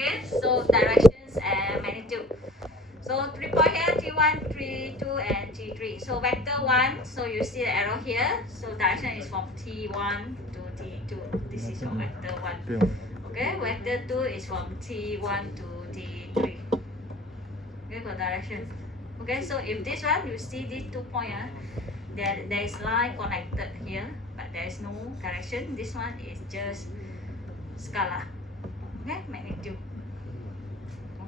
Okay, so directions and magnitude. So 3 point here, T1, T2, and T3. So vector 1, so you see the arrow here. So direction is from T1 to T2. This is your vector 1. Okay, vector 2 is from T1 to T3. Okay, for direction. Okay, so if this one, you see these 2 points, there is line connected here, but there is no direction. This one is just scalar. Okay, magnitude.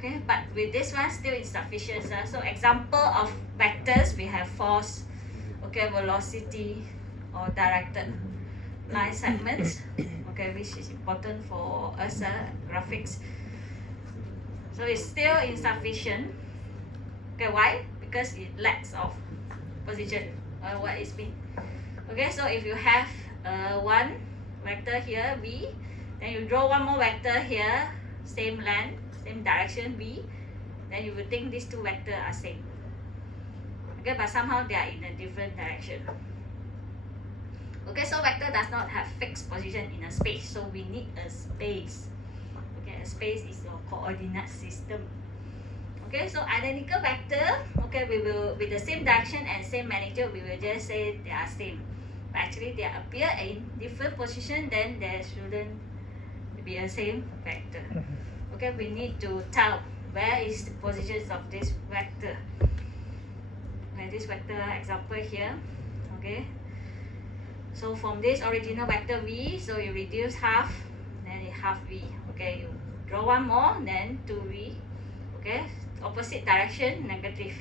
Okay, but with this one still insufficient. So example of vectors, we have force, okay, velocity, or directed line segments, okay, which is important for us graphics. So it's still insufficient. Okay, why? Because it lacks of position. What is mean? Okay, so if you have one vector here, V, then you draw one more vector here, same length, same direction, V, then you will think these two vectors are same. Okay, but somehow they are in a different direction. Okay, so vector does not have fixed position in a space, so we need a space. Okay, a space is your coordinate system. Okay, so identical vector, okay, we will, with the same direction and same magnitude, we will just say they are same. But actually they appear in different position, then there shouldn't be a same vector. Okay, we need to tell where is the positions of this vector. Okay, this vector example here. Okay, so from this original vector V, so you reduce half, then it half V. Okay, you draw one more, then 2V. Okay, opposite direction, negative.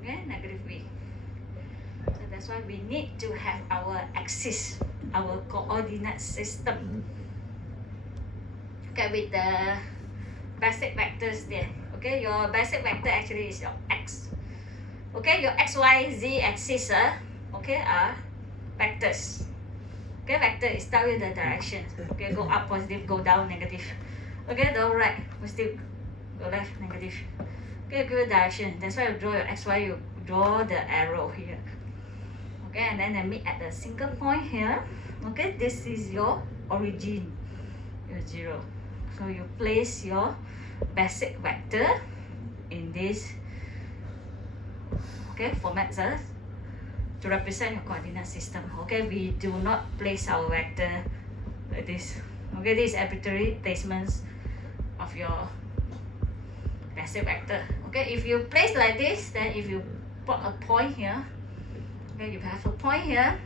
Okay, negative V. So that's why we need to have our axis, our coordinate system. Okay, with the basic vectors there. Okay, your basic vector actually is your x. Okay, your x, y, z axis okay, are vectors. Okay, vector is tell you the direction. Okay, go up positive, go down negative. Okay, go right positive, go left negative. Okay, give direction. That's why you draw your x, y, you draw the arrow here. Okay, and then they meet at the single point here. Okay, this is your origin, your 0. So you place your basic vector in this, okay, format to represent your coordinate system. Okay, we do not place our vector like this. Okay, this is arbitrary placements of your basic vector. Okay, if you place like this, then if you put a point here, okay, you have a point here,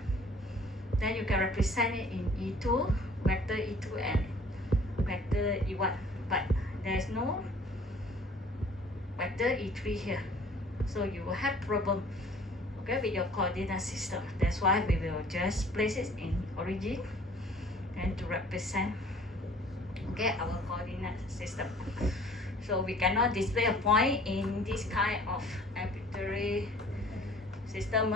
then you can represent it in E2, vector E2 and vector E1, but there is no vector E3 here, so you will have problem, okay, with your coordinate system. That's why we will just place it in origin and to represent, okay, our coordinate system. So we cannot display a point in this kind of arbitrary system.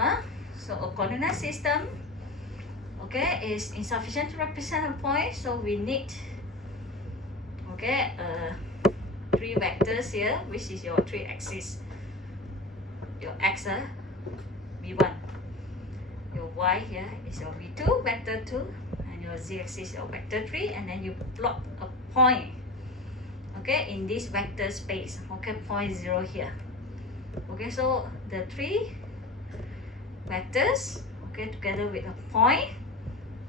So a coordinate system, okay, is insufficient to represent a point, so we need, okay, 3 vectors here, which is your 3 axes. Your x, V1. Your y here is your V2, vector 2, and your z axis your vector 3, and then you plot a point, okay, in this vector space. Okay, point 0 here. Okay, so the 3 vectors, okay, together with a point,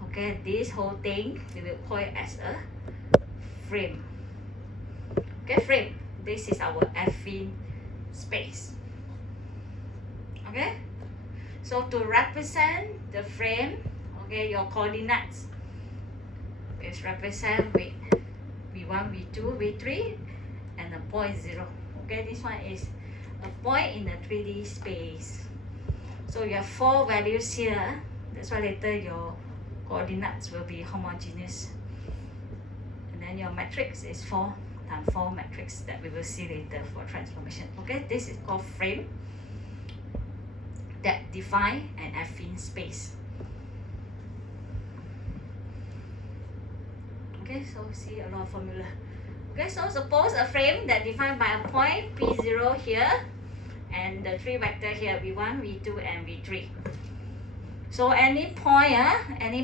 okay, this whole thing we will call it as a frame. Okay, frame. This is our affine space. Okay, so to represent the frame, okay, your coordinates is represent with V1, V2, V3, and a point 0. Okay, this one is a point in the 3D space. So you have 4 values here. That's why later your coordinates will be homogeneous. And then your matrix is 4 times 4 matrix that we will see later for transformation. Okay, this is called frame that define an affine space. Okay, so see a lot of formula. Okay, so suppose a frame that defined by a point P0 here and the 3 vector here, V1, V2, and V3. So any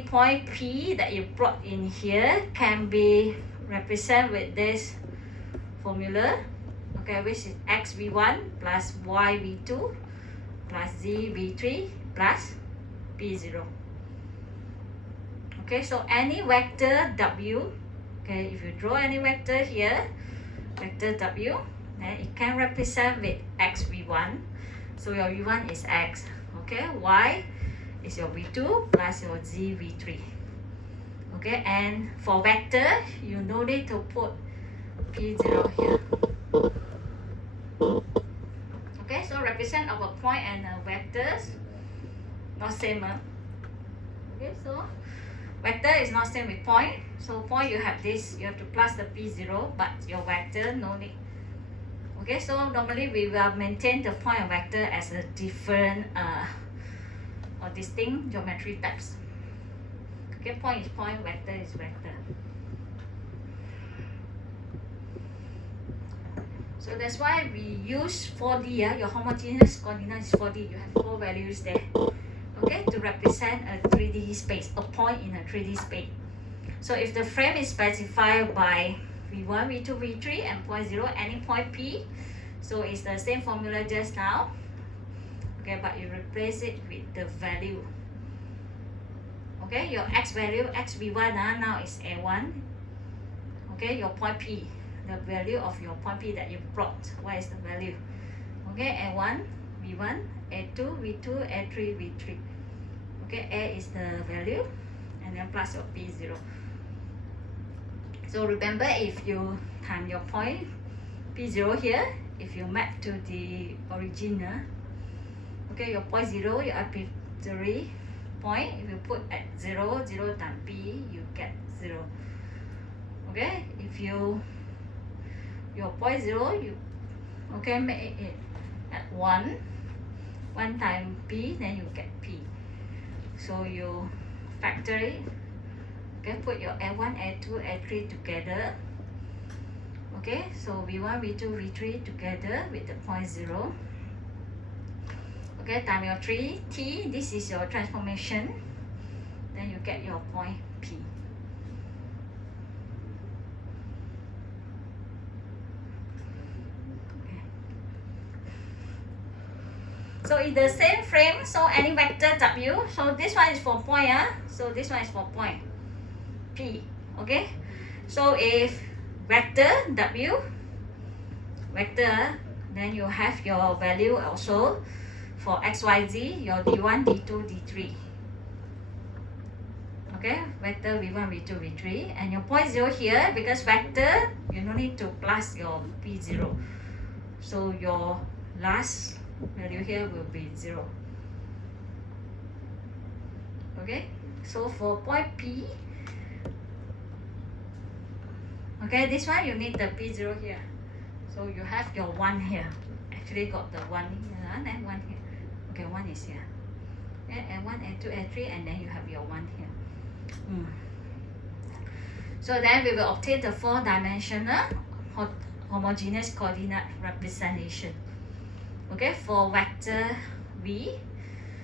point P that you plot in here can be represent with this formula, okay, which is x v1 plus y v2 plus z v3 plus p0. Okay, so any vector w, okay, if you draw any vector here, vector w, then it can represent with x v1. So your v1 is x, okay, y is your v2 plus your z v3. Okay, and for vector, you no need to put p0 here. Okay, so represent of a point and vectors, not same. Okay, so vector is not same with point. So point you have this, you have to plus the p0, but your vector no need. Okay, so normally we will maintain the point and vector as a different or distinct geometry types. Okay, point is point, vector is vector. So that's why we use 4D. Your homogeneous coordinate is 4D. You have 4 values there. Okay, to represent a 3D space, a point in a 3D space. So if the frame is specified by V1, V2, V3 and point 0, any point P, so it's the same formula just now. Okay, but you replace it with the value. Okay, your x value, x v1 now is a1. Okay, your point P, the value of your point P that you brought, what is the value? Okay, a1, v1, a2, v2, a3, v3. Okay, a is the value, and then plus your p0. So remember, if you time your point p0 here, if you map to the original, okay, your point 0, your arbitrary point, if you put at 0, 0 times p, you get 0. Okay, if you your point 0, you okay make it at 1 times p, then you get p. So you factor it. Okay, put your a1, a2, a3 together. Okay, so v1, v2, v3 together with the point 0. Okay, time your 3t, this is your transformation. Then you get your point P. Okay. So in the same frame, so any vector W, so this one is for point, so this one is for point P. Okay, so if vector W, vector, then you have your value also for x, y, z, your d1, d2, d3. Okay, vector v1, v2, v3, and your point 0 here, because vector, you no need to plus your p0. So your last value here will be 0. Okay, so for point P, okay, this one you need the p0 here. So you have your 1 here. Actually got the 1 here, and 1 here. Okay, 1 is here. Okay, and 1, and 2, and 3, and then you have your 1 here. So then we will obtain the 4-dimensional homogeneous coordinate representation. Okay, for vector V,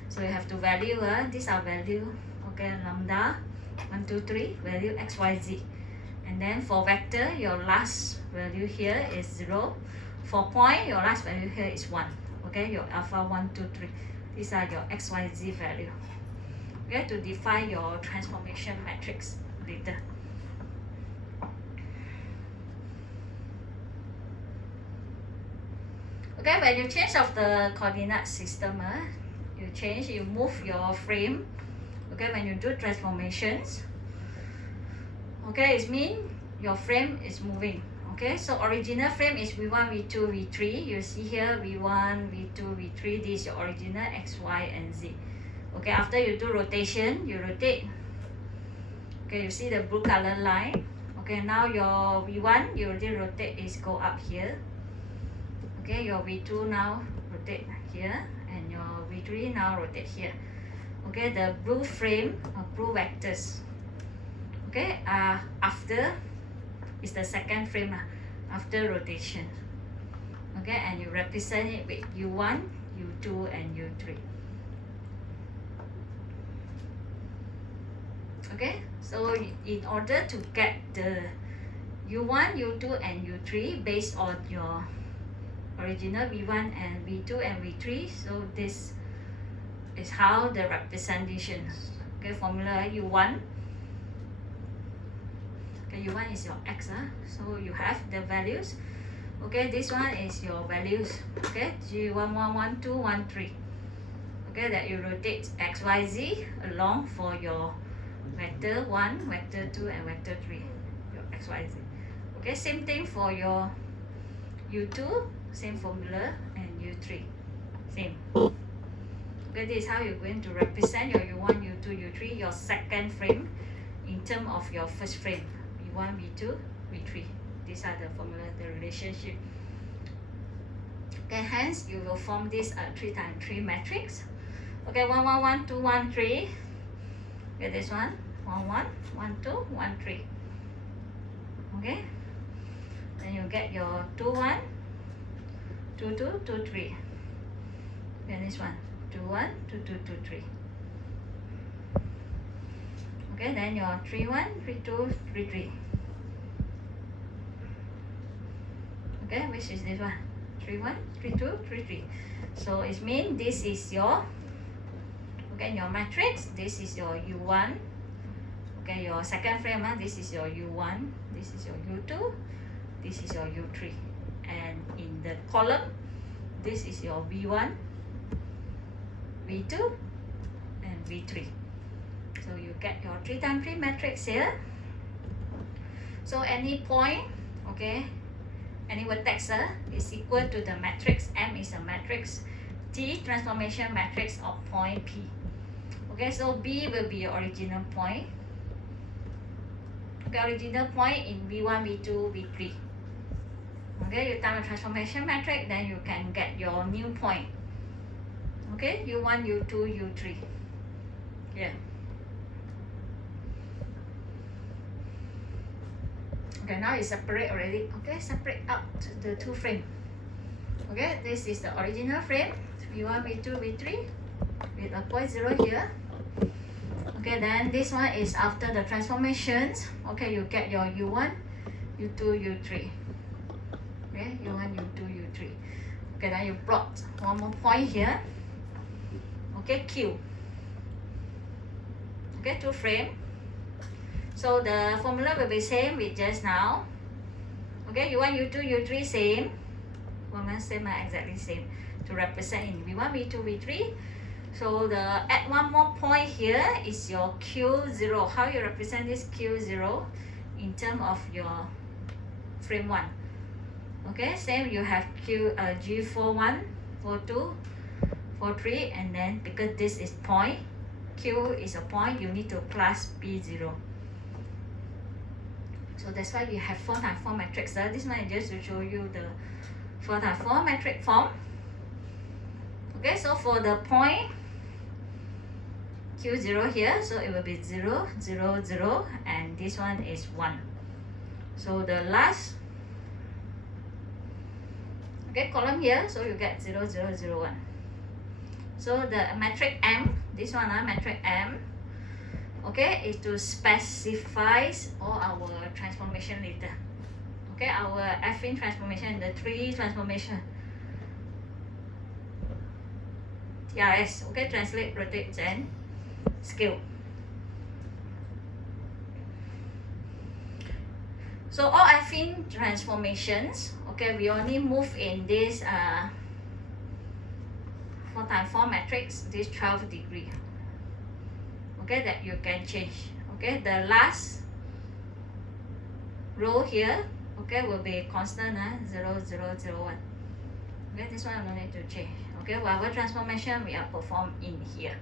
so you have to value, these are value, okay, lambda, 1, 2, 3, value x, y, z. And then for vector, your last value here is 0. For point, your last value here is 1. Okay, your alpha 1, 2, 3. These are your x, y, z value. Okay, to define your transformation matrix later. Okay, when you change of the coordinate system, you move your frame. Okay, when you do transformations, okay, it means your frame is moving. Okay, so original frame is v1, v2, v3. You see here v1, v2, v3. This is your original x, y, and z. Okay, after you do rotation, you rotate. Okay, you see the blue color line. Okay, now your v1, you already rotate, is go up here. Okay, your v2 now rotate here, and your v3 now rotate here. Okay, the blue frame or blue vectors. Okay, after is the second frame after rotation. Okay, and you represent it with u1, u2, and u3. Okay, so in order to get the U1, U2 and U3 based on your original V1 and V2 and V3. So this is how the representation. Okay, formula U1. Okay, U1 is your X, so you have the values. Okay, this one is your values. Okay, G111213. Okay, that you rotate X, Y, Z along for your vector 1, vector 2 and vector 3, your X, Y, Z. Okay, same thing for your U2, same formula, and U3, same. Okay, this is how you're going to represent your U1, U2, U3, your second frame in terms of your first frame, V1, V2, V3. These are the formula, the relationship. Okay, hence you will form this 3 times 3 matrix. Okay, 1, 1, 1, 2, 1, 3. Okay, this one, 1, 1, 1, 2, 1, 3. Okay, then you get your 2, 1, 2, 2, 2, 3. Then this one, 2, 1, 2, 2, 2, 3. Okay, then your 3, 1, 3, 2, 3, 3. Okay, which is this one? 3, 1, 3, 2, 3, 3. So it means this is your, okay, your matrix. This is your U1. Okay, your second frame, this is your U1. This is your U2. This is your U3. And in the column, this is your V1, V2, and V3. So you get your 3 times 3 matrix here. So any point, okay, any vertex is equal to the matrix. M is a matrix. T transformation matrix of point P. Okay, so B will be your original point. Okay, original point in V1, V2, V3. Okay, you times the transformation matrix, then you can get your new point. Okay, U1, U2, U3. Yeah. Okay, now it's separate already. Okay, separate out the 2 frame. Okay, this is the original frame, V1, V2, V3, with a point 0 here. Okay, then this one is after the transformations. Okay, you get your U1, U2, U3. Okay, U1, U2, U3. Okay, then you plot one more point here. Okay, Q. Okay, 2 frame. So the formula will be same with just now. Okay, U1, U2, U3 same. Formula same, exactly same to represent in V1, V2, V3. So the add one more point here is your Q0. How you represent this Q0 in terms of your frame 1. Okay, same you have G41, 42, 43, and then because this is point, Q is a point, you need to plus P0. So that's why we have 4 times 4 matrix. This one is just to show you the 4 times 4 matrix form. Okay, so for the point Q0 here, so it will be 0, 0, 0, and this one is 1. So the last, okay, column here, so you get 0, 0, 0, 1. So the matrix M, this one, matrix M, okay, is to specify all our transformation later. Okay, our affine transformation, the 3 transformation. TRS, okay, translate, rotate, and scale. So all affine transformations, okay, we only move in this 4 times 4 matrix, this 12 degree. Okay, that you can change. Okay, the last row here, okay, will be constant, 0, 0, 0, 1. Okay, this one I don't need to change. Okay, whatever transformation we are performed in here.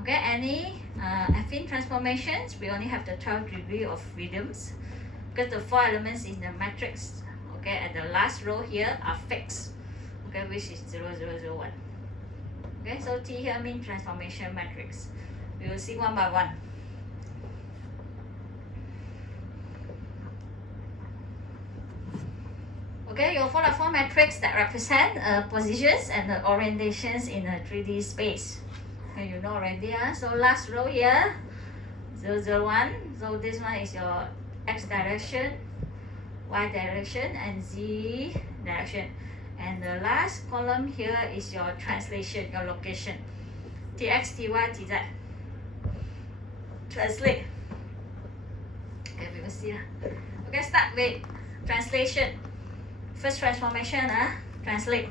Okay, any affine transformations, we only have the 12 degree of freedoms because the 4 elements in the matrix, okay, at the last row here are fixed, okay, which is 0, 0, 0, 1. Okay, so T here means transformation matrix. We will see one by one. Okay, your 4 by 4 matrix that represent positions and the orientations in a 3D space. Okay, you know already. So last row here, 0, 0, 1. So this one is your x direction, y direction, and z direction. And the last column here is your translation, your location. Tx, ty, tz. Translate. Okay, we will see. Okay, start with translation. First transformation, translate.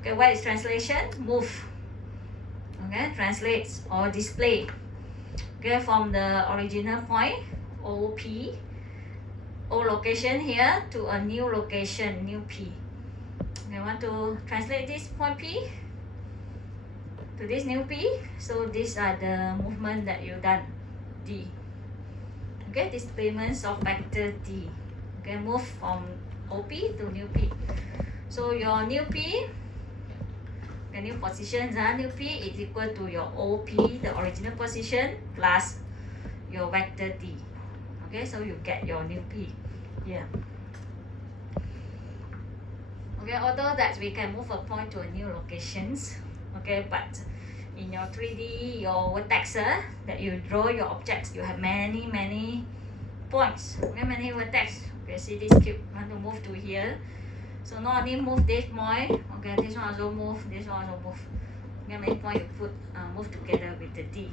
Okay, what is translation? Move. Okay, translates or display. Okay, from the original point, OP, O location here to a new location, new P. Okay, want to translate this point P to this new P. So these are the movement that you done, D. Okay, displacements of vector D. Okay, move from OP to new P. So your new P, the new positions, new P is equal to your OP, the original position, plus your vector D. Okay, so you get your new P here. Okay, although that we can move a point to a new locations, okay, but in your 3D, your vertex that you draw your objects, you have many points, okay, many vertex. Okay, see this cube, want to move to here. So not only move this point, okay, this one also move, this one also move. Okay, many point you put move together with the D.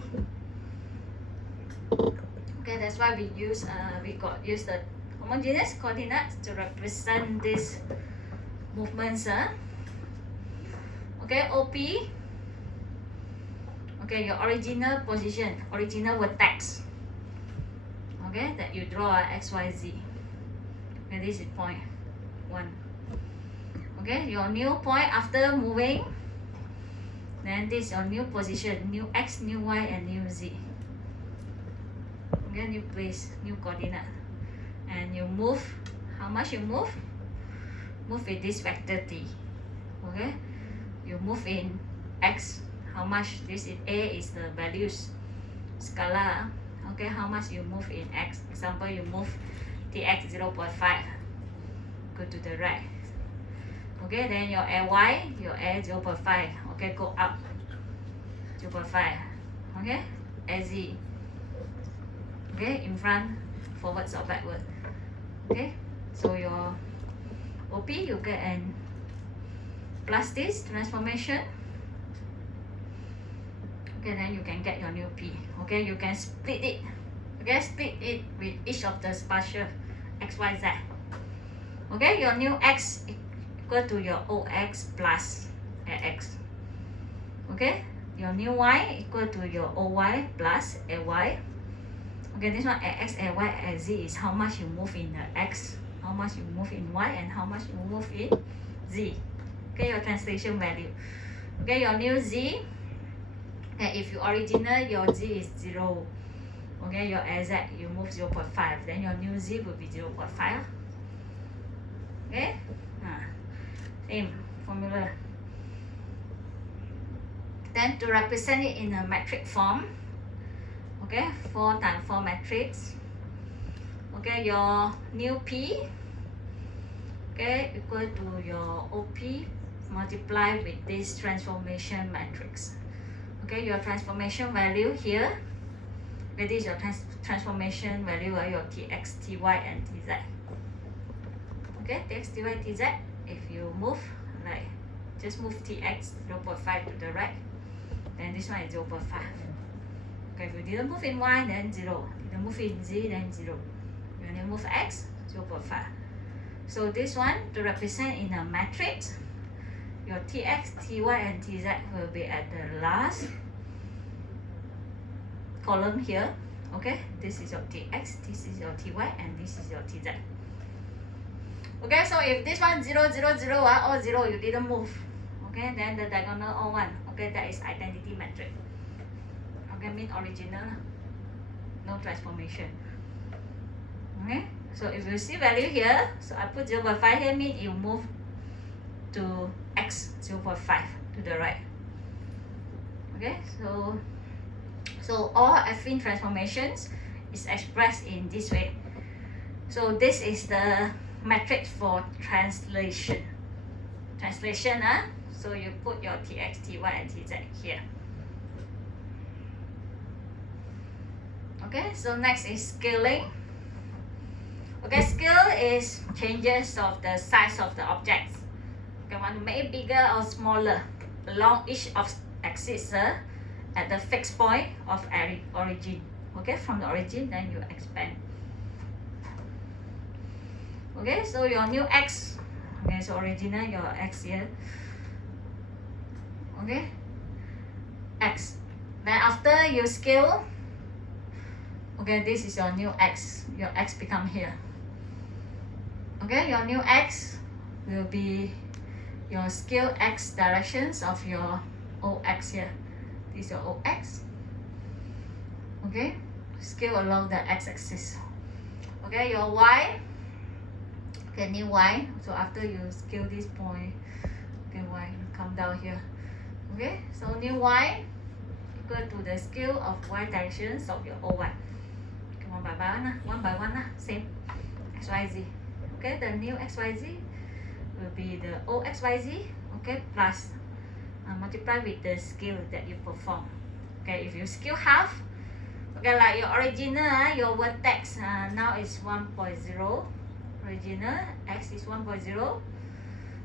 Okay, that's why we use the homogeneous coordinates to represent these movements. Okay, OP. Okay, your original position, original vertex. Okay, that you draw x, y, z. Okay, this is point 1. Okay, your new point after moving, then this is your new position, new x, new y, and new z. Okay, new place, new coordinate. And you move, how much you move? Move with this vector t. Okay, you move in x, how much? This is a is the values, scalar. Okay, how much you move in x? Example, you move tx 0.5, go to the right. Okay, then your ay, your a 0.5, okay, go up 0.5. Okay, az, okay, in front, forwards or backward. Okay, so your OP you get an plus this transformation. Okay, then you can get your new P. Okay, you can split it. Okay, split it with each of the spatial x, y, z. Okay, your new x equal to your OX plus AX. Okay, your new y equal to your OY plus AY. Okay, this one AX, AY, AZ is how much you move in the x, how much you move in y, and how much you move in z. Okay, your translation value. Okay, your new z. Okay, if you original, your z is 0. Okay, your AZ you move 0.5, then your new z will be 0.5. Okay, same formula. Then to represent it in a metric form, okay, 4 times 4 matrix. Okay, your new P, okay, equal to your OP multiplied with this transformation matrix. Okay, your transformation value here. Okay, this is your transformation value are your Tx, Ty, and Tz. Okay, Tx, Ty, Tz. If you move, like, just move Tx 0.5 to the right, then this one is 0.5. Okay, if you didn't move in y, then 0. Didn't move in z, then 0. When you move x, 0.5. So this one, to represent in a matrix, your Tx, Ty, and Tz will be at the last column here. Okay, this is your Tx, this is your Ty, and this is your Tz. Okay, so if this one 0, 0, 0, all 0, you didn't move. Okay, then the diagonal all 1. Okay, that is identity matrix. Okay, mean original, no transformation. Okay, so if you see value here, so I put 0.5 here, mean you move to x 0.5 to the right. Okay, so all affine transformations is expressed in this way. So this is the matrix for translation. Translation, so you put your Tx, Ty, and Tz here. Okay, so next is scaling. Okay, scale is changes of the size of the objects. Okay, want to make it bigger or smaller along each of axis at the fixed point of origin. Okay, from the origin, then you expand. Okay, so your new x. Okay, so original your x here. Okay, x. Then after you scale, okay, this is your new x. Your x become here. Okay, your new x will be your scale x directions of your OX here. This is your OX. Okay, scale along the x-axis. Okay, your y. Okay, new y. So after you scale this point, okay, y come down here. Okay, so new y equal to the scale of y directions of your OY. Okay, one by one, same. XYZ. Okay, the new XYZ will be the OXYZ, okay, plus multiply with the scale that you perform. Okay, if you scale half, okay, like your original, your vertex now is 1.0. Original x is 1.0.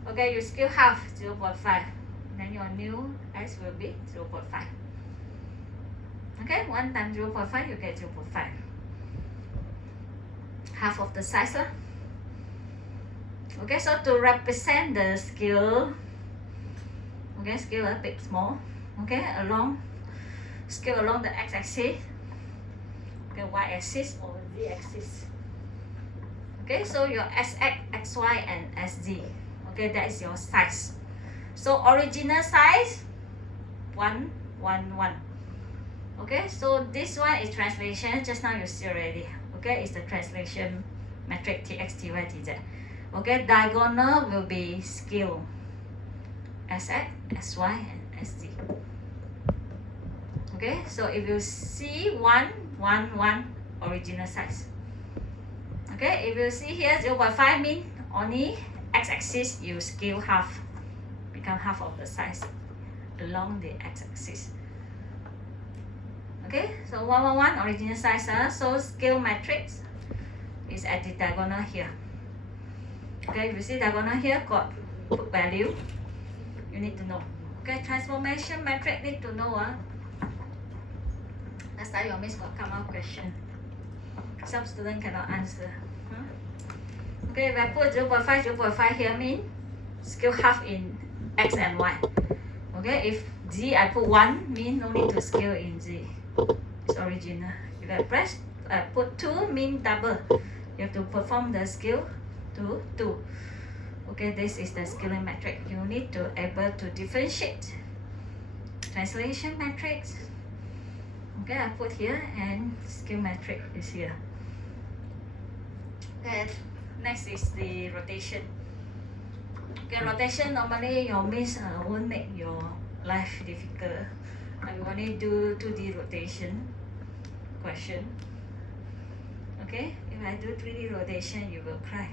Okay, you scale half 0.5. Then your new x will be 0.5. Okay, 1 times 0.5, you get 0.5. Half of the size. Okay, so to represent the scale, okay, scale a bit small, okay, scale along the x-axis, okay, y-axis or z-axis. Okay, so your sx, xy, and sz, okay, that is your size. So original size 1, 1, 1. Okay, so this one is translation. Just now you see already. Okay, it's the translation metric tx, ty, tz. Okay, diagonal will be scale sx, sy, and sz. Okay, so if you see 1, 1, 1, original size. Okay, if you see here 0.5 mean only x-axis you scale half, become half of the size along the x-axis. Okay, so 1, 1, 1, original size. So scale matrix is at the diagonal here. Okay, if you see diagonal here, got put value, you need to know. Okay, transformation matrix need to know. Last time your miss got come out question. Some student cannot answer. Okay, if I put 0.5, 0.5 here mean scale half in x and y. Okay, if z I put 1 mean no need to scale in z. It's original. If I put 2 mean double. You have to perform the scale to 2. Okay, this is the scaling matrix. You need to able to differentiate. Translation matrix. Okay, I put here and scale matrix is here. Okay, next is the rotation. Okay, rotation normally your miss won't make your life difficult. I only do 2D rotation question. Okay, if I do 3D rotation, you will cry.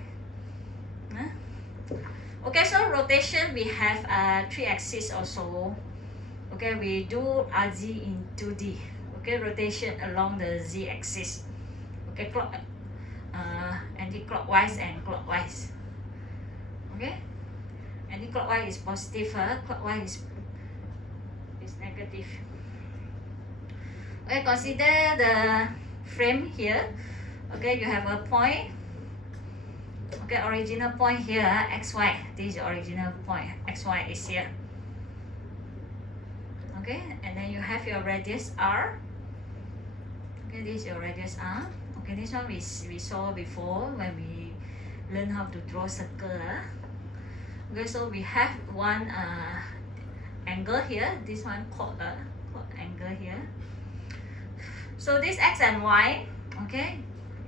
Huh? Okay, so rotation we have 3 axes also. Okay, we do RZ in 2D. Okay, rotation along the Z axis. Okay, anti-clockwise and clockwise. Okay, anti-clockwise is positive, clockwise is negative. Okay, consider the frame here. Okay, you have a point. Okay, original point here, xy. This is the original point. Xy is here. Okay, and then you have your radius r. Okay, this is your radius r. Okay, this one we saw before when we learn how to draw circle. Okay, so we have one angle here. This one called angle here. So this x and y, okay,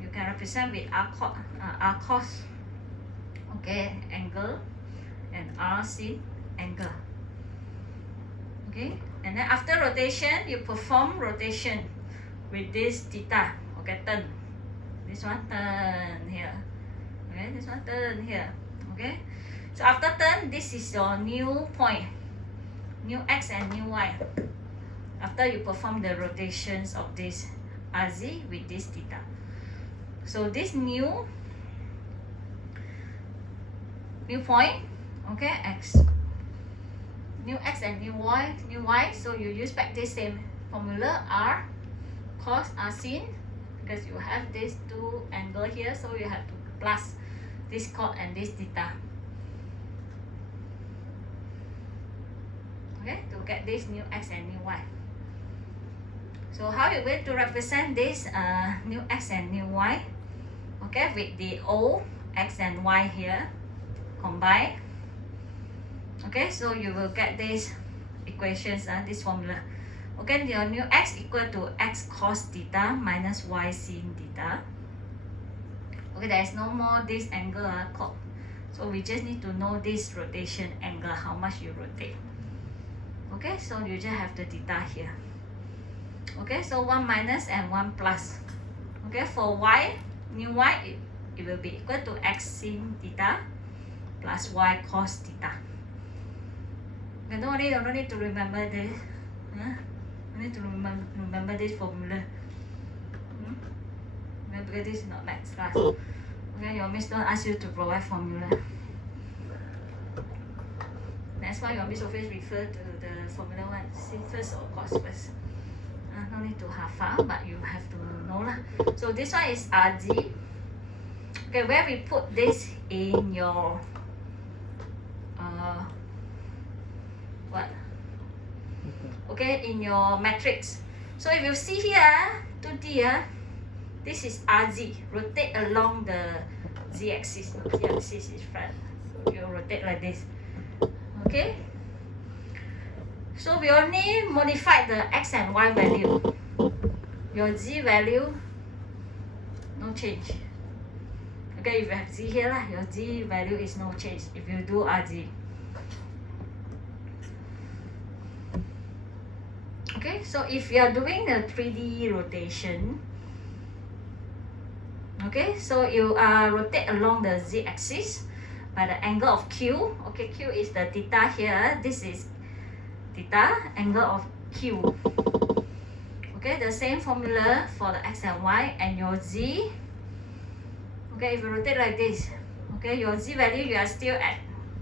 you can represent with r cos. Okay, angle, and r sin angle. Okay, and then after rotation, you perform rotation with this theta. Okay, turn. This one turn here. Okay, this one turn here. Okay, so after turn, this is your new point, new x and new y. After you perform the rotations of this RZ with this theta. So this new new point, okay, x, new x and new y, so you use back this same formula, r cos r sin, because you have these two angle here, so you have to plus this cot and this theta. Okay, to get this new x and new y. So how you going to represent this new x and new y? Okay, with the O, x and y here combine. Okay, so you will get these equations, this formula. Okay, your new x equal to x cos theta minus y sin theta. Okay, there is no more this angle cot. So we just need to know this rotation angle, how much you rotate. Okay, so you just have the theta here. Okay, so 1 minus and 1 plus. Okay, for y, new y, it will be equal to x sin theta plus y cos theta. Okay, don't need to remember this. You need to remember this formula. Because this is not maths class. Okay, your miss don't ask you to provide formula. That's why your miss always refer to the formula one. Sin first or cos first. No need to have far, but you have to know lah. So this one is RG. Okay, where we put this in your what? Okay, in your matrix. So if you see here, 2D, this is RZ. Rotate along the z-axis. Z-axis is front. So you rotate like this. Okay. So we only modify the x and y value. Your z value, no change. Okay, if you have z here, your z value is no change if you do RZ. Okay, so if you are doing a 3D rotation, okay, so you rotate along the z-axis by the angle of q. Okay, q is the theta here. This is theta, angle of q. Okay, the same formula for the x and y, and your z. Okay, if you rotate like this, okay, your z value, you are still at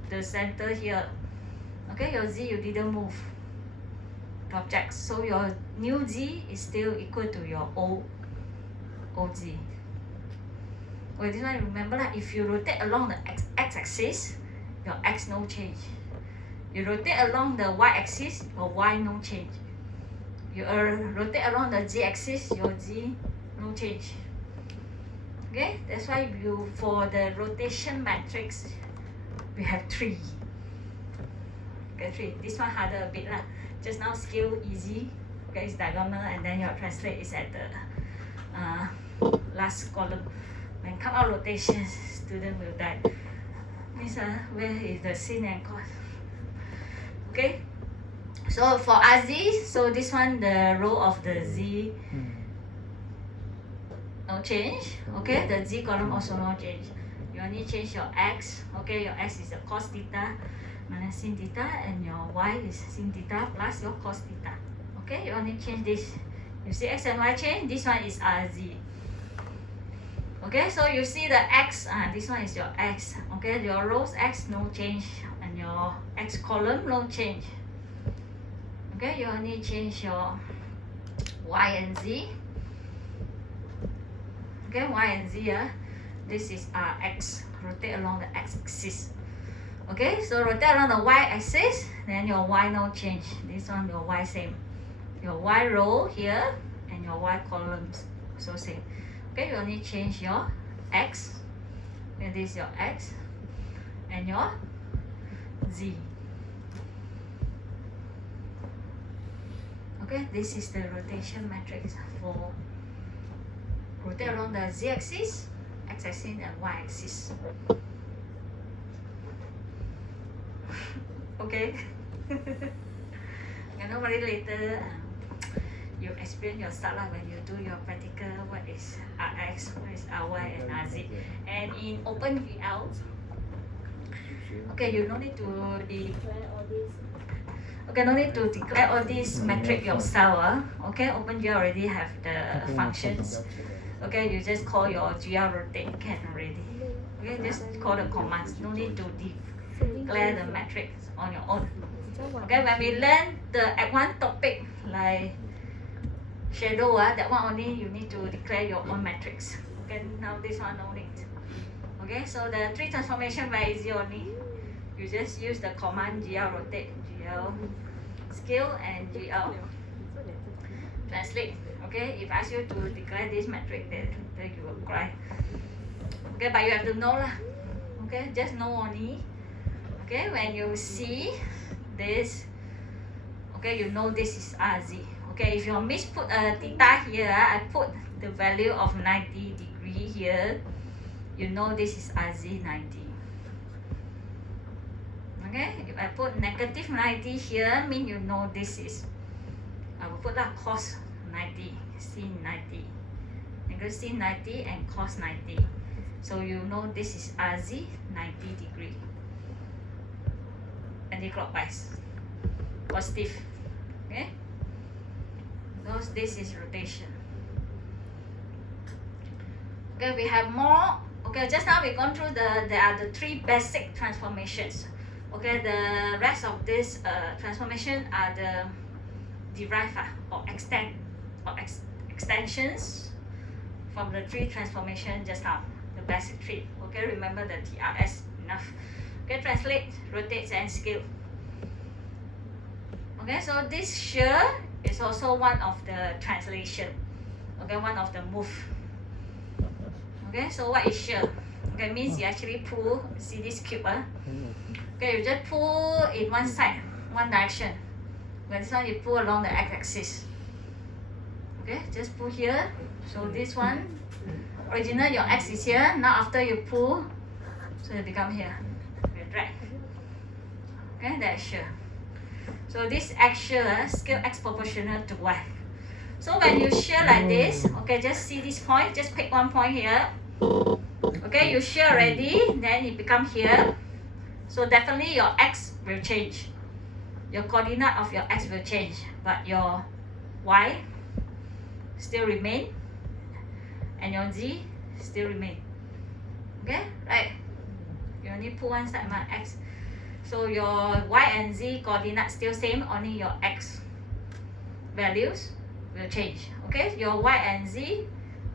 the center here. Okay, your z, you didn't move the object, so your new z is still equal to your OZ. Okay, this one remember that if you rotate along the x-axis, your x no change. You rotate along the y-axis, your y no change. You rotate along the z-axis, your z no change. Okay, that's why you, for the rotation matrix, we have 3. Okay, 3. This one harder a bit lah. Just now scale easy. Okay, it's diagonal, and then your translate is at the last column. When come out rotation, student will die. Means where is the sin and cos? Okay. So for RZ, so this one, the row of the Z, no change. Okay, the Z column also no change. You only change your X. Okay, your X is the cos theta minus sin theta, and your Y is sin theta plus your cos theta. Okay, you only change this. You see X and Y change. This one is RZ. Okay, so you see the X. This one is your X. Okay, your rows X no change, and your X column no change. Okay, you only change your Y and Z. Okay, Y and Z, this is X. Rotate along the x-axis. Okay, so rotate along the y-axis, then your Y no change. This one, your Y same. Your Y row here and your Y columns also same. Okay, you only change your X. And this is your X and your Z. Okay, this is the rotation matrix for rotate along the z-axis, x-axis, and y-axis. Okay. And nobody later you experience yourself when you do your practical. What is Rx, what is Ry, and Rz. And in OpenGL, okay, you don't need to declare all this. Okay, no need to declare all these metric yourself. Okay, OpenGL already have the functions. Okay, you just call your GL rotate can already. Okay, just call the commands. No need to declare the matrix on your own. Okay, when we learn the one topic like shadow, that one only you need to declare your own matrix. Okay, now this one no need. Okay, so the three transformation very easy only. You just use the command GL rotate, GL scale, and GL translate. Okay, if I ask you to declare this matrix, then you will cry. Okay, but you have to know lah. Okay, just know only. Okay, when you see this, okay, you know this is RZ. Okay, if you miss put a theta here, I put the value of 90 degree here, you know this is RZ 90. Okay, if I put negative 90 here, mean you know this is, I will put that cos 90, sin 90, negative sin 90 and cos 90. So you know this is RZ 90 degree. Anti-clockwise, positive. Okay, because this is rotation. Okay, we have more. Okay, just now we gone through there are the three basic transformations. Okay, the rest of this transformation are the derived or extensions from the three transformation just now, the basic three. Okay, remember the TRS enough. Okay, translate, rotate, and scale. Okay, so this shear is also one of the translation. Okay, one of the move. Okay, so what is shear? Okay, means you actually pull, see this cube, okay, you just pull in one side, one direction. When this one you pull along the x-axis. Okay, just pull here. So this one, original your x is here. Now after you pull, so it become here. Okay, drag. Okay, that's shear. So this x shear, scale x proportional to y. So when you shear like this, okay, just see this point, just pick one point here. Okay, you shear already, then it become here. So definitely your x will change. Your coordinate of your x will change, but your y still remain, and your z still remain. Okay, right? You only pull one side, my x. So your y and z coordinates still same, only your x values will change. Okay, your y and z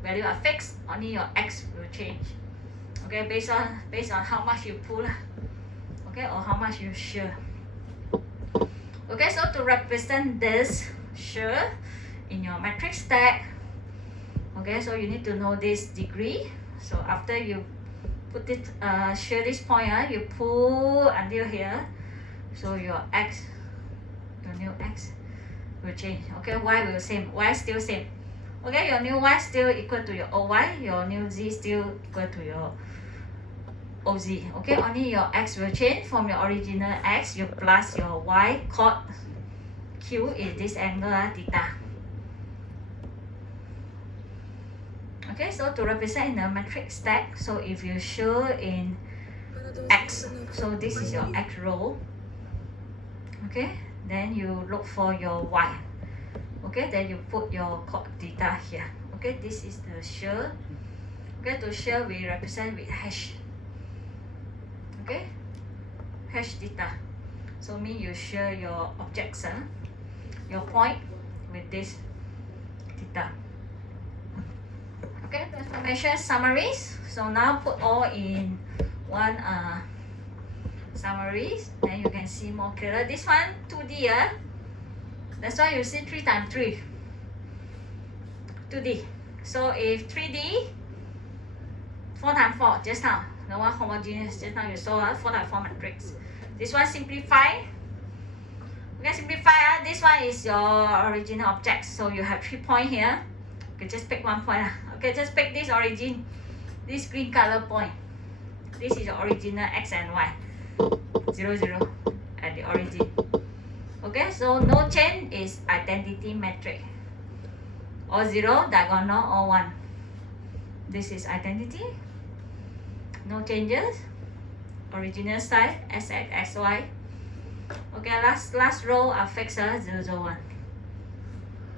value are fixed, only your x will change. Okay, based on how much you pull, okay, or how much you shear. Okay, so to represent this shear in your matrix stack, okay, so you need to know this degree. So after you put it, shear this point, you pull until here, so your x, your new x will change. Okay, y will same, y still same. Okay, your new y still equal to your oy, your new z still equal to your oz. Okay, only your x will change from your original x, you plus your y cot q is this angle theta. Okay, so to represent in the matrix stack, so if you show in x, so this is your x row. Okay, then you look for your y. Okay, then you put your cot theta here. Okay, this is the shear. Okay, to shear we represent with hash. Okay, hash theta. So mean you shear your objects, your point with this theta. Okay, transformation summaries. So now put all in one summaries, then you can see more clearer. This one 2D, that's why you see 3 times 3. 2D. So if 3D, 4 times 4 just now. The one homogeneous just now you saw 4 times 4 matrix. This one simplify. Okay, simplify. This one is your original object. So you have 3 points here. Okay, just pick one point. Okay, just pick this origin, this green color point. This is your original x and y. 0, 0 at the origin. Okay, so no change is identity matrix. Or 0, diagonal, or 1. This is identity. No changes. Original side, x, x, y. Okay, last row are fixed, 0, 0,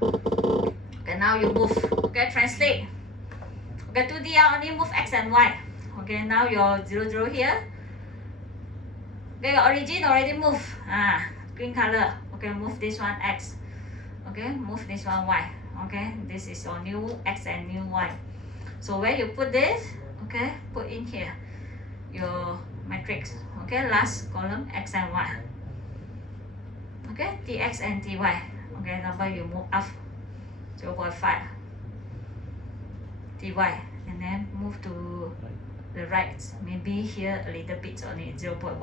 1. Okay, now you move. Okay, translate. Okay, 2D only move x and y. Okay, now your 0, 0 here. Okay, your origin already move. Green color. Okay, move this one X. Okay, move this one Y. Okay, this is your new X and new Y. So where you put this, okay, put in here your matrix. Okay, last column X and Y. Okay, Tx and Ty. Okay, number you move up 0.5 Ty, and then move to the right, maybe here a little bit only 0.1.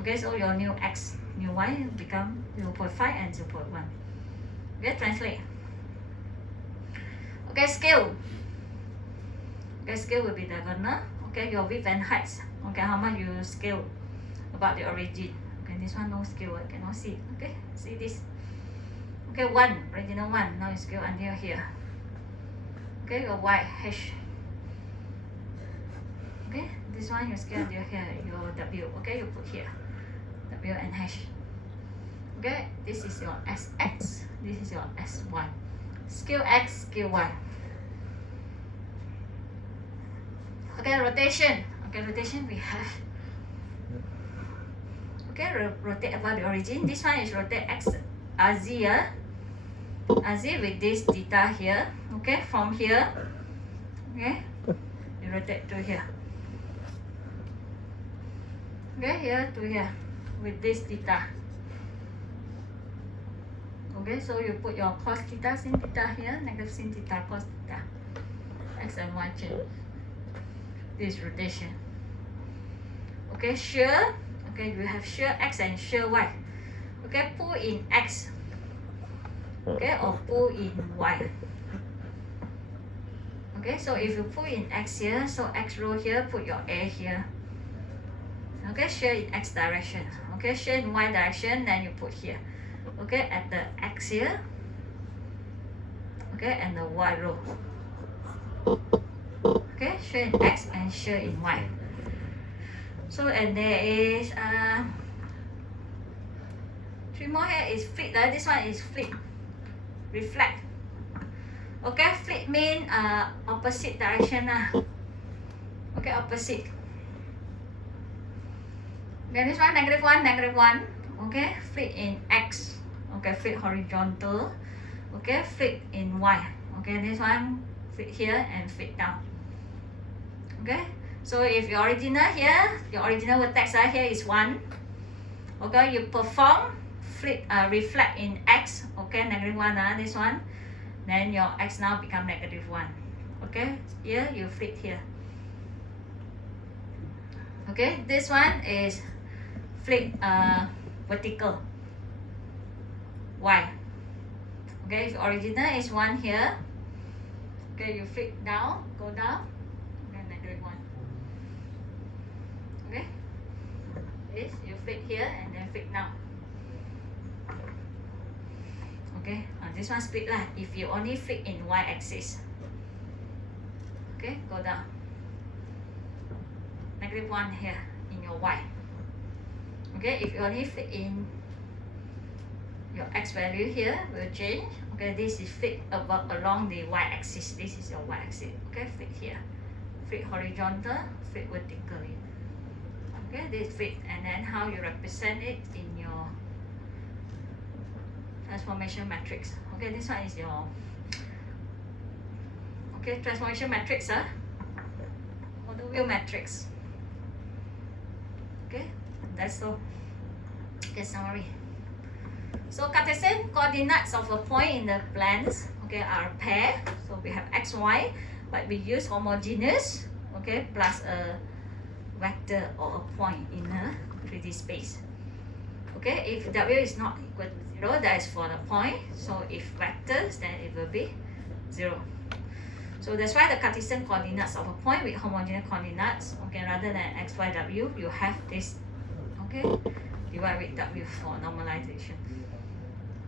Okay, so your new X, new Y become 0.5 and 0.1. Okay, translate. Okay, scale. Okay, scale will be diagonal. Okay, your width and height. Okay, how much you scale about the origin. Okay, this one no scale, I cannot see. Okay, see this. Okay, 1, original 1, now you scale until here. Okay, your Y, H. Okay, this one you scale until here, your W. Okay, you put here, W and H. Okay, this is your SX, this is your SY. Scale X, scale Y. Okay, rotation. Okay, rotation we have. Okay, rotate about the origin. This one is rotate X, Z, Z with this theta here. Okay, from here. Okay, you rotate to here. Okay, here to here with this theta. Okay, so you put your cos theta, sin theta here, negative sin theta, cos theta. X and Y change. This rotation. Okay, shear. Okay, you have shear X and shear Y. Okay, pull in X. Okay, or pull in Y. Okay, so if you pull in X here, so X row here, put your A here. Okay, shear in X direction. Okay, shear in Y direction, then you put here. Okay, at the X here. Okay, and the Y row. Okay, shear in X and shear in Y. So, and there is 3 more here is flip. This one is flip. Reflect. Okay, flip mean opposite direction. Okay, opposite. Then this one negative 1, negative 1. Okay, flip in X. Okay, flip horizontal. Okay, flip in Y. Okay, this one flip here and flip down. Okay, so if your original here, your original vertex here is 1. Okay, you perform flip, reflect in X. Okay, negative 1, this one. Then your X now become negative 1. Okay, here you flip here. Okay, this one is flip vertical. Y. Okay, if original is 1 here. Okay, you flip down, go down. Okay, negative 1. Okay, this you flip here and then flip down. Okay, this one split lah. If you only flip in Y axis. Okay, go down. Negative 1 here in your Y. Okay, if you only flip in your X value here will change. Okay, this is flip about along the Y axis. This is your Y axis. Okay, flip here. Flip horizontal, flip vertically. Okay, this flip, and then how you represent it in your transformation matrix. Okay, this one is your transformation matrix, or the wheel matrix. Okay, that's all. Okay, summary. So Cartesian coordinates of a point in the planes, okay, are pair. So we have x, y, but we use homogeneous, okay, plus a vector or a point in a 3D space. Okay, if w is not equal to 0, that is for the point. So if vectors, then it will be 0. So that's why the Cartesian coordinates of a point with homogeneous coordinates, okay, rather than x, y, w, you have this, okay, divide with w for normalization.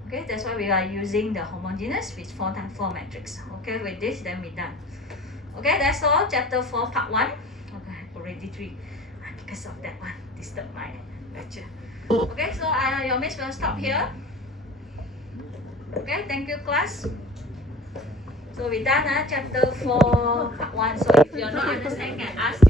Okay, that's why we are using the homogeneous with 4 times 4 matrix. Okay, with this, then we're done. Okay, that's all. Chapter 4, part 1. Okay, already 3. Because of that one, disturb my lecture. Okay, so your miss will stop here. Okay, thank you, class. So we done chapter 4 part 1. So if you're not understanding, I ask you